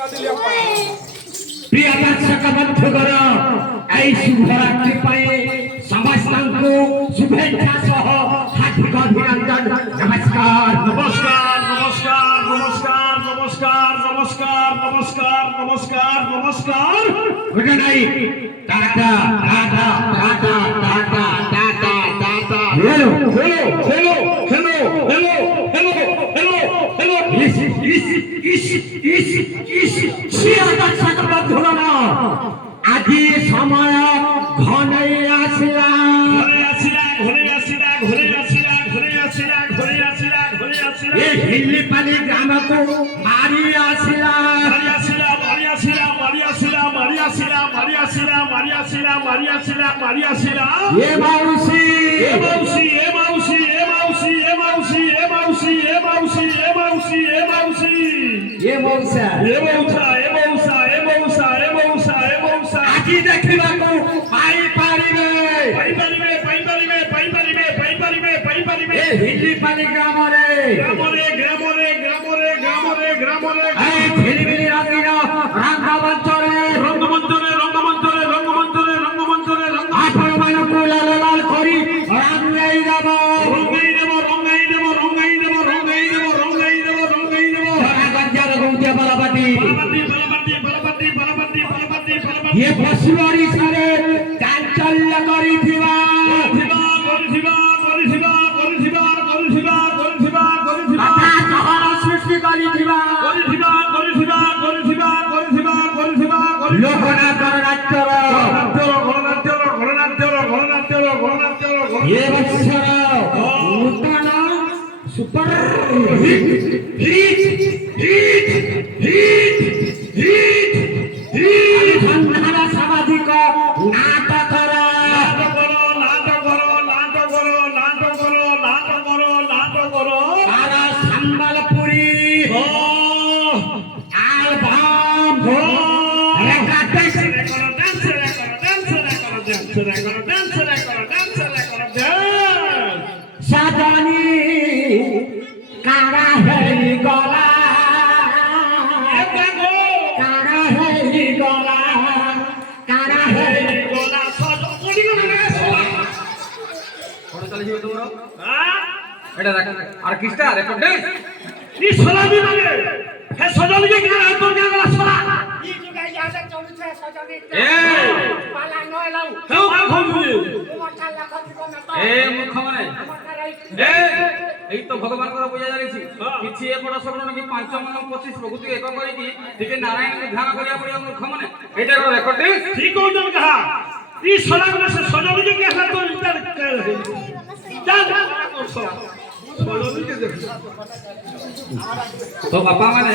প্রিয় দর্শক বন্ধুগণ, এই শুভরাত্রি পায়ে সমস্তଙ୍କୁ শুভেচ্ছা সহ হার্দিক অভিনন্দন। নমস্কার নমস্কার নমস্কার নমস্কার নমস্কার নমস্কার নমস্কার নমস্কার নমস্কার। Good night. Tata tata tata tata tata tata. Hello hello hello hello hello hello hello hello. প্রিয় দর্শক বন্ধুগণ, আজি সময় ঘনাই আসিলা। এই হিল্লিপালি গ্রামକୁ মারি আসিলা। এ মাউসী এ মাউসী এ মাউসী এ মাউসী এ মাউসী এ মাউসী এ মাউসী এ মাউসী এ মাউসী এ মৌসা এ মৌসা এ মৌসা এ মৌসা এ মৌসা এ মৌসা আজি দেখিବାକୁ পাইପାରିବେ। পাইପାରିবে পাইପାରିবে পাইପାରିবে পাইପାରିবে পাইପାରିবে। ଏ ହିଲ୍ଲିପାଲି ଗ୍ରାମରେ ଗ୍ରାମରେ ଗ୍ରାମରେ ଗ୍ରାମରେ ଗ୍ରାମରେ ଗ୍ରାମରେ এই ଝିଲିମିଲି ରଙ୍ଗିନ ରଙ୍ଗମଞ୍ଚରେ ରଙ୍ଗମଞ୍ଚରେ ରଙ୍ଗମଞ୍ଚରେ ରଙ୍ଗମଞ୍ଚରେ ରଙ୍ଗମଞ୍ଚରେ ଆପଣମାନଙ୍କୁ ଲାଲ ଲାଲ କରି ରଙ୍ଗେଇ ଦେବ। ରଙ୍ଗାଇ ଦେବ ରଙ୍ଗାଇ ଦେବ ରଙ୍ଗାଇ ଦେବ ରଙ୍ଗାଇ ଦେବ ରଙ୍ଗାଇ ଦେବ ରଙ୍ଗାଇ ଦେବ। ଗଞ୍ଜାର ଗୌତିଆ ବଲବାଟି ବଲବାଟି ବଲବାଟି ବଲବାଟି ବଲବାଟି ବଲବାଟି ବଲବାଟି। ଇଏ ପଶ୍ଚିମ ଓଡ଼ିଶାରେ ଚାଞ୍ଚଲ୍ୟ କରିଥିବା କରିଥିବା କରିଥିବା କରିଥିବା କରିଥିବା କରିଥିବା କରିଥିବା ତଥା ସହର ସୃଷ୍ଟି କରିଥିବା କରିଥିବା କରିଥିବା କରିଥିବା କରିଥିବା କରିଥିବା ଲୋକନାଥର ନାଟ୍ୟର ଗଣନାଟ୍ୟର ଗଣନାଟ୍ୟର ଗଣନାଟ୍ୟର ଗଣନାଟ୍ୟର ଏ ବର୍ଷର ନୂତନ super hit hit hit hit hit hit ସନ୍ଧାନ ସାମାଜିକ ନାଟକର ନାଟକର ନାଟକର ନାଟକର ନାଟକର ନାଟକର ନାଟକର ତାର ସମ୍ବଲପୁରୀ ଆଲବମ୍ ସଜনী କାଣା ହେଇଗଲା କାଣା ହେଇଗଲା କାଣା ହେଇଗଲା। আর কিসটা রেকর্ড নেই মূর্খ মানে এই তো ভগবানଙ୍କର ପୂଜା ଚାଲିଛି। କିଛି ଏପଟ ସେପଟ କି 5 ମନ 25 ପ୍ରକୃତି ଏକ କରିକି ଟିକେ ନାରାୟଣଙ୍କୁ ଧ୍ୟାନ କରିବାକୁ ପଡ଼ିବ ମୂର୍ଖ ମାନେ। ଏଇଟା ଗୋଟେ ରେକର୍ଡ ঠিক কইছেন কাহা ই সলাগনে সে সজনি কে হাত তো ইতার যা যা করছ সজনি কে দেখ তো বাপা মানে